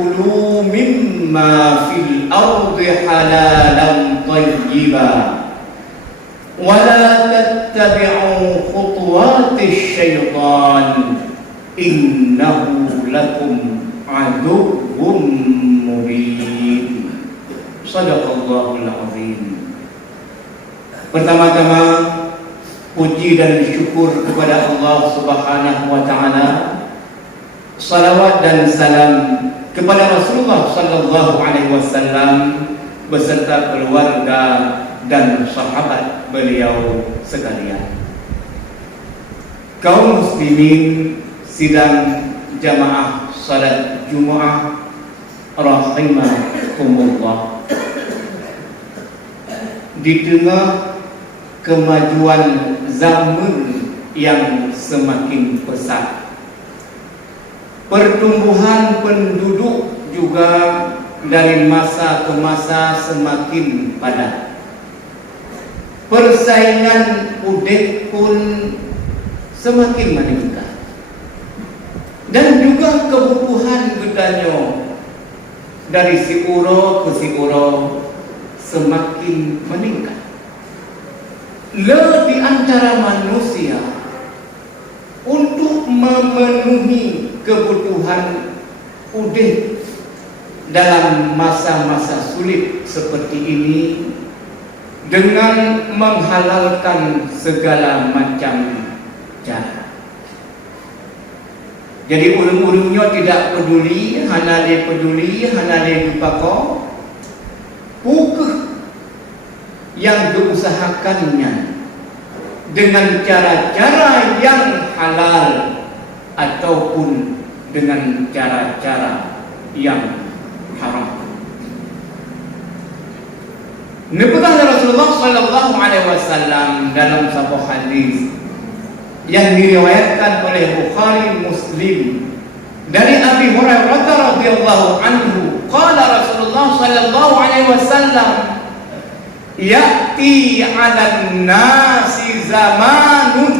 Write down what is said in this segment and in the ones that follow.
kulu mimma fil ardi halalan thayyiban wa la tattabi'u khutuwatis syaitan innahu lakum aduwwum mubin. Shadaqallahul azim. Pertama-tama puji dan syukur kepada Allah Subhanahu wa taala. Salawat dan salam kepada Rasulullah sallallahu alaihi wasallam beserta keluarga dan sahabat beliau sekalian. Kaum muslimin sidang jamaah salat Jumat rahimakumullah. Di tengah kemajuan zaman yang semakin pesat, pertumbuhan penduduk juga dari masa ke masa semakin padat. Persaingan udip pun semakin meningkat. Dan juga kebutuhan gedanyo dari si uro ke si uro semakin meningkat. Di antara manusia untuk memenuhi kebutuhan udip dalam masa-masa sulit seperti ini dengan menghalalkan segala macam cara. Jadi urung-urungnya tidak peduli, hanale dipako, pukeh yang diusahakannya dengan cara-cara yang halal ataupun dengan cara-cara yang haram. Nabiyullah Rasulullah sallallahu alaihi wasallam dalam sebuah hadis yang diriwayatkan oleh Bukhari Muslim dari Abi Hurairah radhiyallahu anhu, qala Rasulullah sallallahu alaihi wasallam, ya'ti 'alan nasi zamanun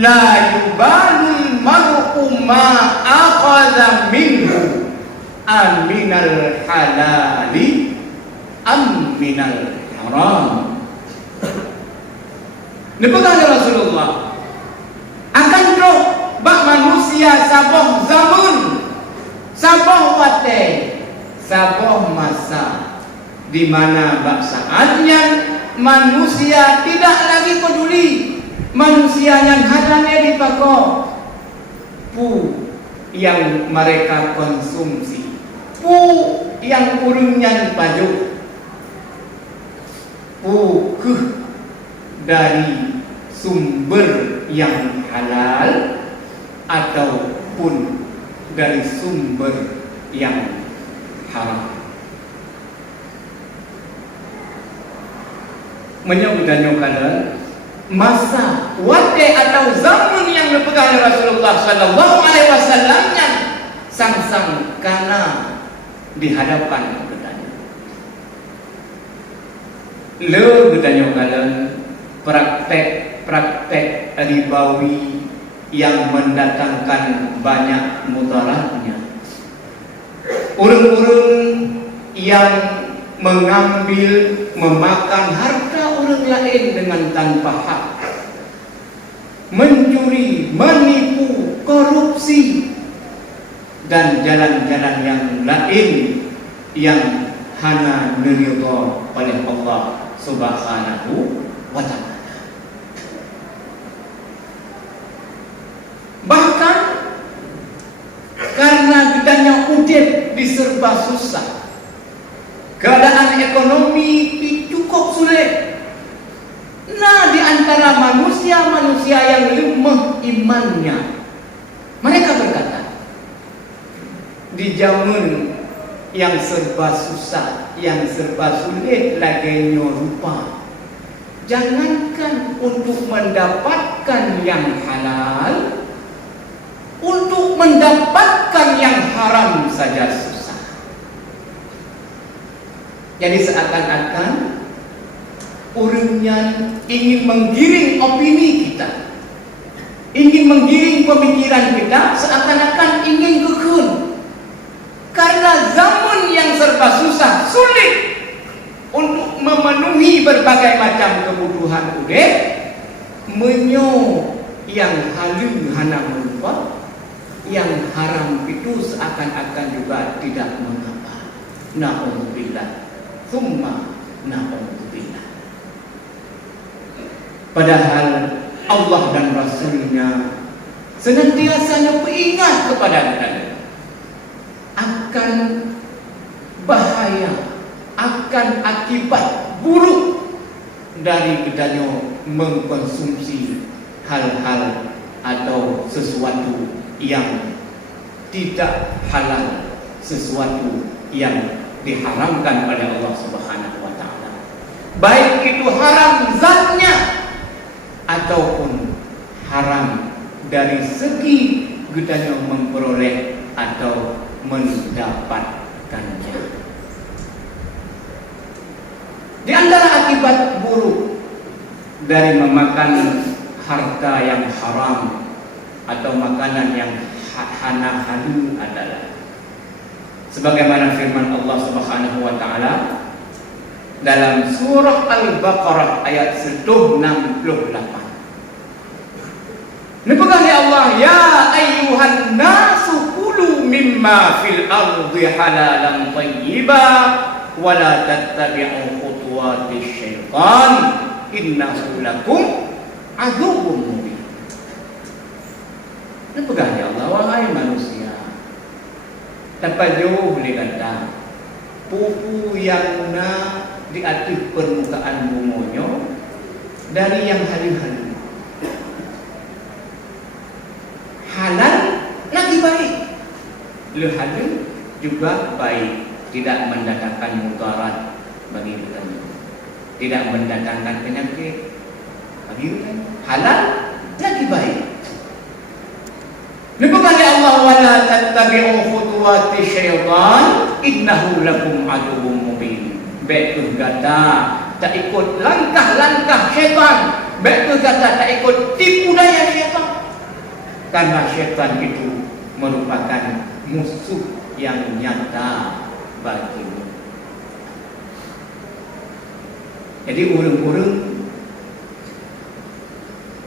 la yubalul mar'u ma akhadha minhu aminal halali am minal haram. Nepegah Rasulullah akan roh bak manusia saboh zaman, saboh wate, saboh masa di mana bak saatnya manusia tidak lagi peduli manusia yang hadannya dipakok, pu yang mereka konsumsi, pu yang urungnya pajuk, pukeh dari sumber yang halal ataupun dari sumber yang haram. Menyebutnya masa wate atau zaman yang dipegang Rasulullah sallallahu alaihi wasallam sang-sang kana di hadapan ketanya. Bertanya kalian praktek ribawi yang mendatangkan banyak mudaratnya. Urung-urung yang mengambil, memakan harta orang lain dengan tanpa hak, mencuri, menipu, korupsi, dan jalan-jalan yang lain yang hana diridha oleh Allah Subhanahu wa ta'ala. Bahkan karena gedanya udip diserba susah, keadaan ekonomi cukup sulit. Nah, di antara manusia-manusia yang lemah imannya, mereka berkata, di zaman yang serba susah, yang serba sulit lagi rupa, jangankan untuk mendapatkan yang halal, untuk mendapatkan yang haram saja susah. Jadi seakan-akan orangnya ingin menggiring opini kita, ingin menggiring pemikiran kita, seakan-akan ingin kekun. Karena memenuhi berbagai macam kebutuhan urip, menyo yang halu hana melupa, yang haram itu seakan-akan juga tidak mengapa. Na'udzubillah, thumma na'udzubillah. Padahal Allah dan Rasulnya senantiasa beringat kepada kita akan bahaya, akan akibat buruk dari kita mengkonsumsi hal-hal atau sesuatu yang tidak halal, sesuatu yang diharamkan oleh Allah Subhanahu wa taala. Baik itu haram zatnya ataupun haram dari segi kita memperoleh atau mendapatkannya. Di antara akibat buruk dari memakan harta yang haram atau makanan yang hana halu adalah sebagaimana firman Allah Subhanahu wa taala dalam surah Al-Baqarah ayat 168. Dikatakan oleh Allah, ya ayyuhan nasu kulu mimma fil ardi halalan thayyiba wa la tattabi'u khutuwatis syaitan innahu lakum aduwwun mubin. Dikatakan oleh Allah, wahai manusia, dapat jauh boleh kata pupu yang di atas permukaan bumonyo dari yang halal-halal. Halal lagi baik, le halal juga baik, tidak mendatangkan mudarat bagi kita, tidak mendatangkan penyakit bagi kita. Halal lagi baik. Dikatakan oleh Allah, wala tattabi'u khutuwati syaitan innahu lakum aduwwun mubin. Baik kata tak ikut langkah-langkah syaitan, baik kata tak ikut tipu daya syaitan. Karena syaitan itu merupakan musuh yang nyata bagimu. Jadi orang-orang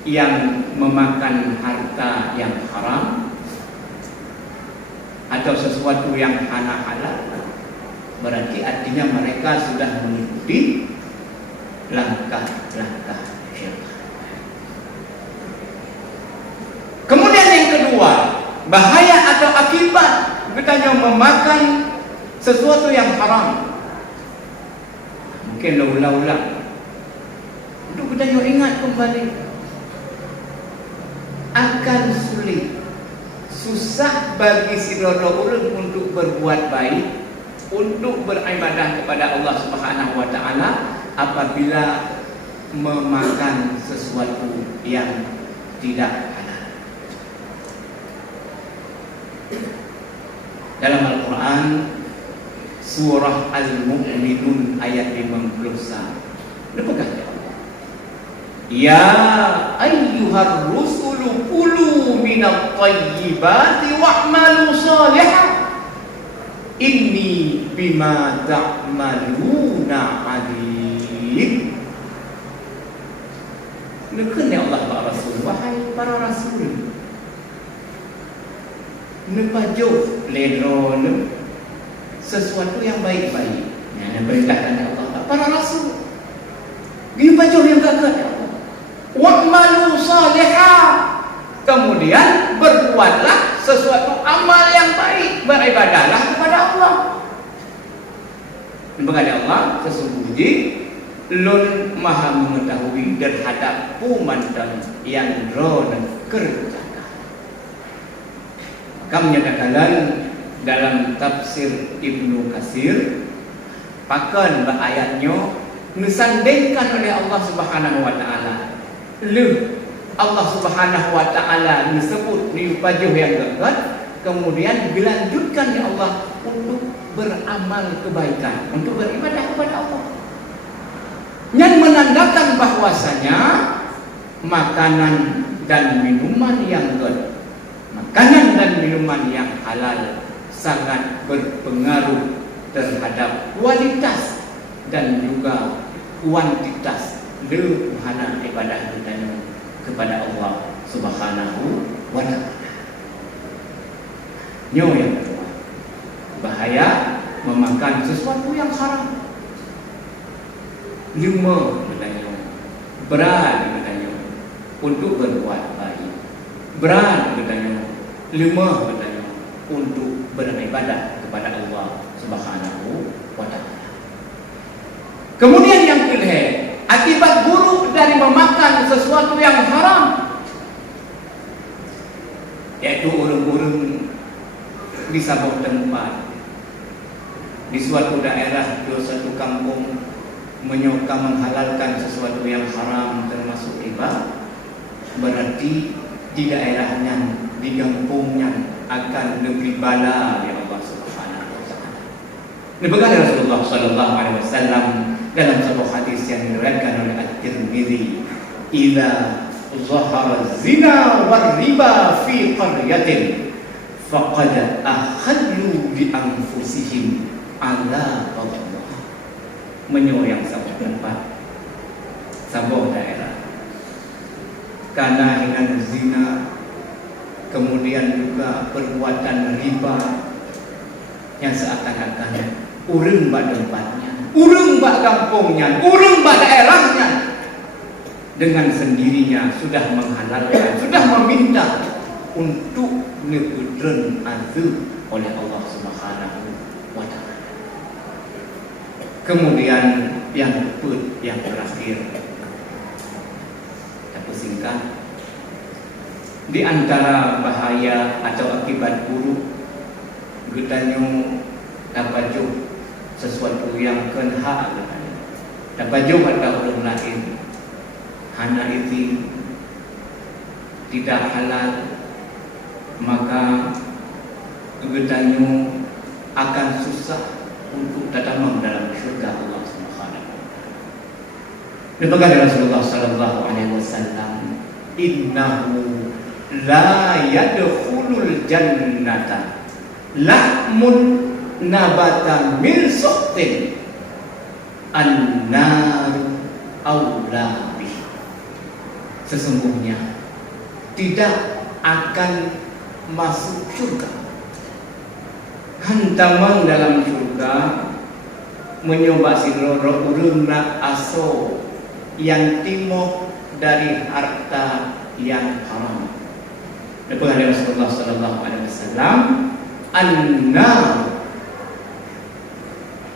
yang memakan harta yang haram atau sesuatu yang halal, berarti artinya mereka sudah mengikuti langkah-langkah syaitan. Kemudian yang kedua, bahaya atau akibat kita memakan sesuatu yang haram. Mungkin ulang-ulang untuk kita ingat kembali, akan sulit, susah bagi si orang untuk berbuat baik, untuk beribadah kepada Allah Subhanahu wa taala apabila memakan sesuatu yang tidak halal. Dalam Al-Quran surah Al-Mu'minun ayat 51, dikatakan ya ayyuhar rusulu kulu minat tayyibati wa'malu salihan inni bima ta'maluna alim. Dikatakan Allah kepada Rasul, wahai para Rasul, nepajo ledron sesuatu yang baik-baik. Yang perintahkan Allah para Rasul, dia baca yang gagal ya Allah. Wa'malu salihah, kemudian berbuatlah sesuatu amal yang baik, beribadahlah kepada Allah. Kepada Allah sesungguhnya Lun maha mengetahui terhadap umandan yang drone kerjakan. Maka menyatakan dalam tafsir Ibnu Katsir, pakan ayatnya disandingkan oleh Allah Subhanahu wa taala. Allah Subhanahu wa taala disebut di pajuh yang gagal, kemudian dilanjutkan oleh Allah untuk beramal kebaikan, untuk beribadah kepada Allah. Yang menandakan bahwasanya makanan dan minuman yang makanan dan minuman yang halal sangat berpengaruh terhadap kualitas dan juga kuantitas leuhana ibadah kita kepada Allah Subhanahu wa ta'ala. Yang kedua, bahaya memakan sesuatu yang haram. 5 katanya, berat katanya untuk berbuat baik. Berat katanya, 5 katanya untuk beribadah kepada Allah Subhanahu wa ta'ala. Kemudian yang kedua, akibat buruk dari memakan sesuatu yang haram, yaitu urung-urung di sebuah tempat, di suatu daerah, di suatu kampung menyuka menghalalkan sesuatu yang haram termasuk riba, berarti di daerahnya, di kampungnya akan diberi bala oleh Allah Subhanahu wa ta'ala. Diberikan Rasulullah sallallahu alaihi wasallam dalam sebuah hadis yang diriwayatkan oleh At-Tirmidzi, "Idza zahara zina war riba fi qaryatin faqad akhadlu bi anfusihim ala Allah." Menyoyang sebuah tempat, sebuah daerah, karena dengan zina, kemudian juga perbuatan riba yang seakan-akan urang bak tempatnya, urang bak kampungnya, urang bak daerahnya, dengan sendirinya sudah menghalalkan, sudah meminta untuk diberikan azab oleh Allah Subhanahu wa ta'ala. Kemudian yang terakhir, tapi singkat, di antara bahaya atau akibat buruk kita dapat sesuatu yang kenha, dapat atau orang lain, hana itu tidak halal, maka kita akan susah untuk datang dalam syurga Allah Subhanahu wa ta'ala. Diberikan Rasulullah sallallahu alaihi wasallam, "Innahu la yadkhulul jannata lahmun nabata min suhtin an-nar aula bih." Sesungguhnya tidak akan masuk surga, hantaman dalam surga menyoba sinoro uruna aso yang timo dari harta yang haram. Diberikan Rasulullah sallallahu alaihi wasallam, "An-nar,"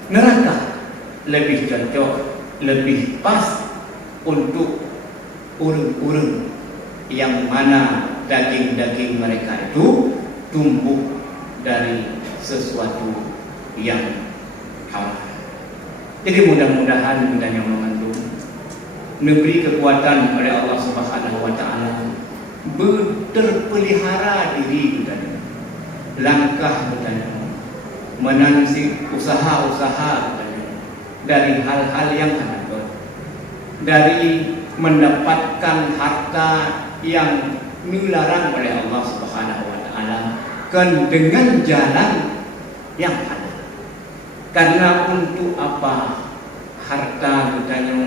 neraka, lebih cocok, lebih pas untuk urang-urang yang mana daging-daging mereka itu tumbuh dari sesuatu yang haram. Jadi mudah-mudahan kita yang membantu memberi kekuatan oleh Allah Subhanahu wa ta'ala, berterpelihara diri kita, langkah kita, menansik usaha-usaha kita dari hal-hal yang hangat, dari mendapatkan harta yang dilarang oleh Allah Subhanahu wa ta'ala, dengan jalan yang halal. Karena untuk apa harta kita yang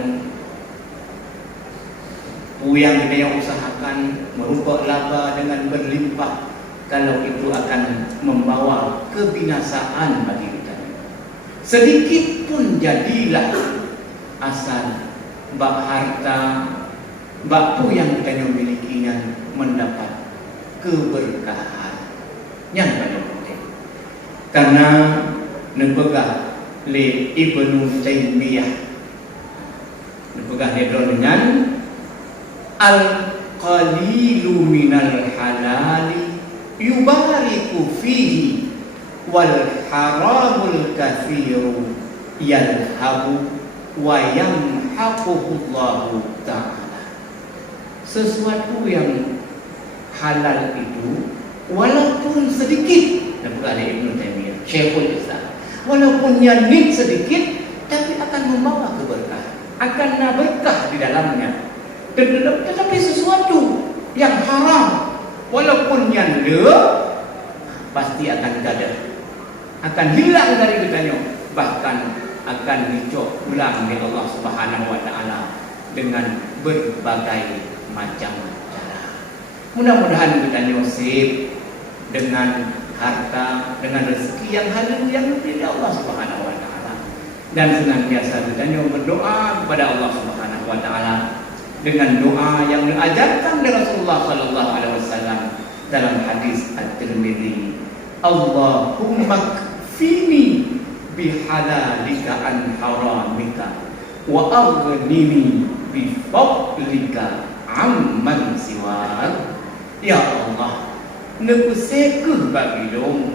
kita usahakan merubah laba dengan berlimpah, kalau itu akan membawa kebinasaan bagi kita. Sedikit pun jadilah asal bak harta, bak yang kita milikinya mendapat keberkahan yang paling penting. Karena nepegah le Ibnu Taimiyah, nepegah dia dengan al-qalilu minal halali yubariku fihi wal haramul kathiru yalhabu wa yamhaquhu Allah ta'ala. Sesuatu yang halal itu walaupun sedikit, nepegah le Ibnu Taimiyah, Syekhul Islam, walaupun nyanyi sedikit, tapi akan membawa keberkahan, akan berkah di dalamnya. Tetapi sesuatu yang haram, walaupun nyanyi, pasti akan gagal, akan hilang dari kitanya, bahkan akan dicok ulang oleh Allah Subhanahu wa taala dengan berbagai macam cara. Mudah-mudahan kita nasib dengan harta, dengan rezeki yang halal yang dari Allah Subhanahu wa taala, dan senantiasa kita berdoa kepada Allah Subhanahu wa taala dengan doa yang diajarkan oleh Rasulullah sallallahu alaihi wasallam dalam hadis At-Tirmidzi, Allahumma kfini bihalalika an haramika wa aghnini bifadlika amman siwak. Ya Allah, neku sekuh bagi dong